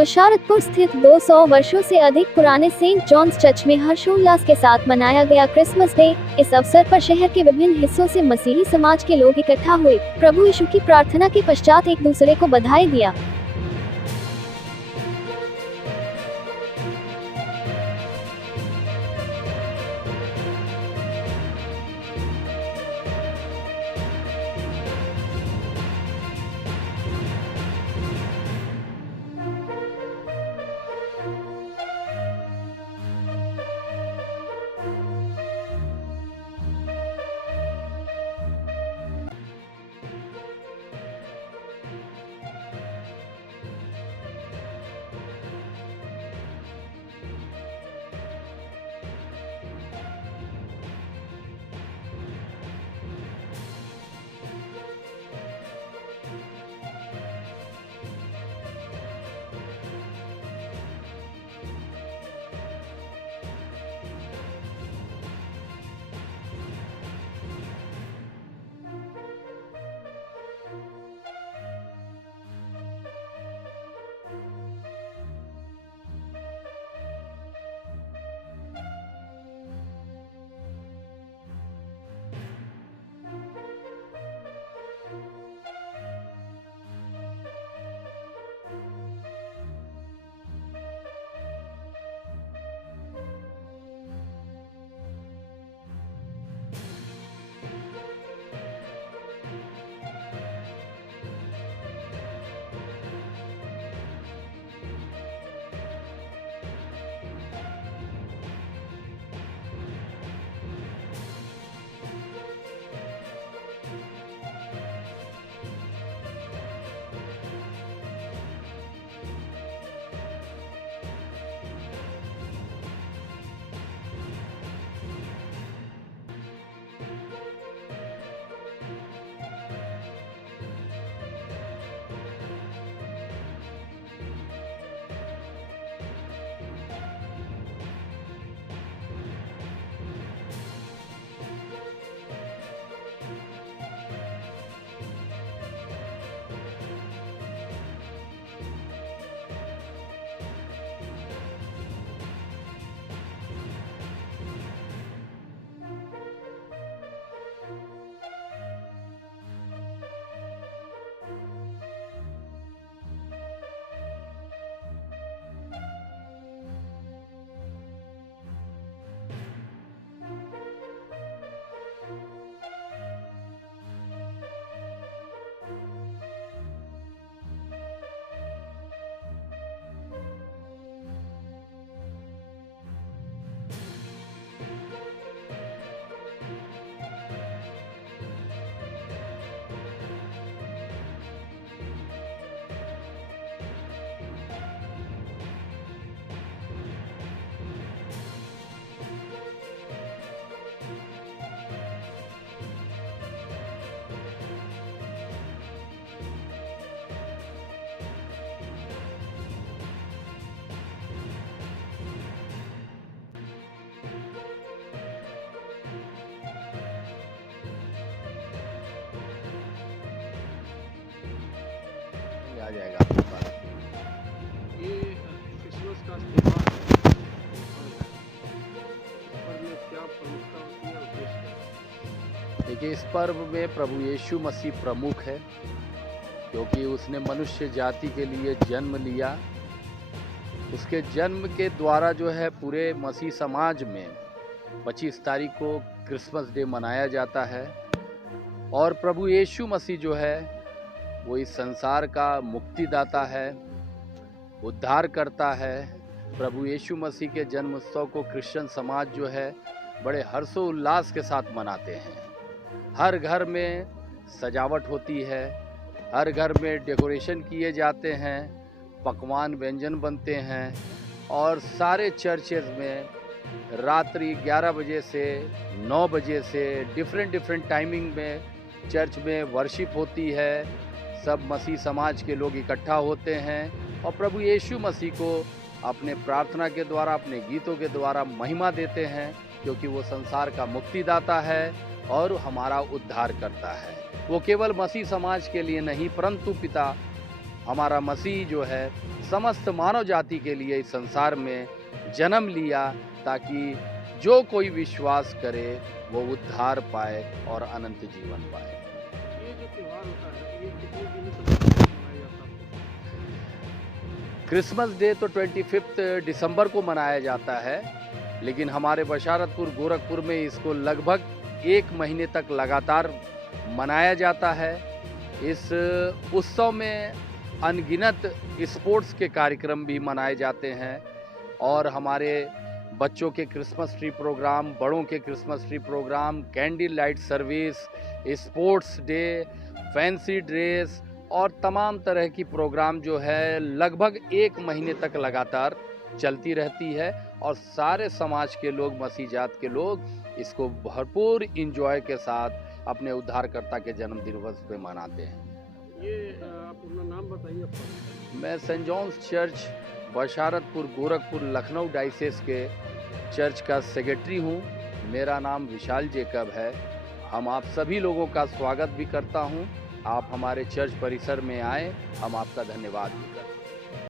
बशारतपुर स्थित 200 वर्षों से अधिक पुराने सेंट जॉन्स चर्च में हर्षोल्लास के साथ मनाया गया क्रिसमस डे। इस अवसर पर शहर के विभिन्न हिस्सों से मसीही समाज के लोग इकट्ठा हुए, प्रभु यीशु की प्रार्थना के पश्चात एक दूसरे को बधाई दिया। आ जाएगा आपके पास। ये क्रिसमस का त्योहार है पर में क्या प्रमुखता होती है, उद्देश्य है? देखिए, इस पर्व में प्रभु यीशु मसीह प्रमुख है, क्योंकि उसने मनुष्य जाति के लिए जन्म लिया। उसके जन्म के द्वारा जो है पूरे मसीह समाज में 25 तारीख को क्रिसमस डे मनाया जाता है। और प्रभु यीशु मसीह जो है वो इस संसार का मुक्तिदाता है, उद्धार करता है। प्रभु यीशु मसीह के जन्म उत्सव को क्रिश्चियन समाज जो है बड़े हर्षोल्लास के साथ मनाते हैं। हर घर में सजावट होती है, हर घर में डेकोरेशन किए जाते हैं, पकवान व्यंजन बनते हैं और सारे चर्चेज में रात्रि 11 बजे से 9 बजे से डिफरेंट टाइमिंग में चर्च में वर्शिप होती है। सब मसीह समाज के लोग इकट्ठा होते हैं और प्रभु यीशु मसीह को अपने प्रार्थना के द्वारा, अपने गीतों के द्वारा महिमा देते हैं, क्योंकि वो संसार का मुक्तिदाता है और हमारा उद्धार करता है। वो केवल मसीह समाज के लिए नहीं, परंतु पिता हमारा मसीह जो है समस्त मानव जाति के लिए इस संसार में जन्म लिया, ताकि जो कोई विश्वास करे वो उद्धार पाए और अनंत जीवन पाए। ये जो त्योहार होता है ये कितने दिनों तक मनाया जाता है? क्रिसमस डे तो 25 दिसंबर को मनाया जाता है, लेकिन हमारे बशारतपुर गोरखपुर में इसको लगभग 1 महीने तक लगातार मनाया जाता है। इस उत्सव में अनगिनत स्पोर्ट्स के कार्यक्रम भी मनाए जाते हैं और हमारे बच्चों के क्रिसमस ट्री प्रोग्राम, बड़ों के Christmas tree programme, candle light service, sports day, fancy dress और तमाम तरह की प्रोग्राम जो है लगभग 1 महीने तक लगातार चलती रहती है और सारे समाज के लोग, मसीह जात के लोग इसको भरपूर इंजॉय के साथ अपने उद्धारकर्ता के जन्मदिन पे मनाते हैं। ये आप अपना नाम बताइए अपना। मैं Saint John's church Basharatpur Gorakhpur Lucknow diocese के चर्च का सेक्रेटरी हूँ। मेरा नाम विशाल जेकब है। हम आप सभी लोगों का स्वागत भी करता हूँ। आप हमारे चर्च परिसर में आए, हम आपका धन्यवाद भी करते हैं।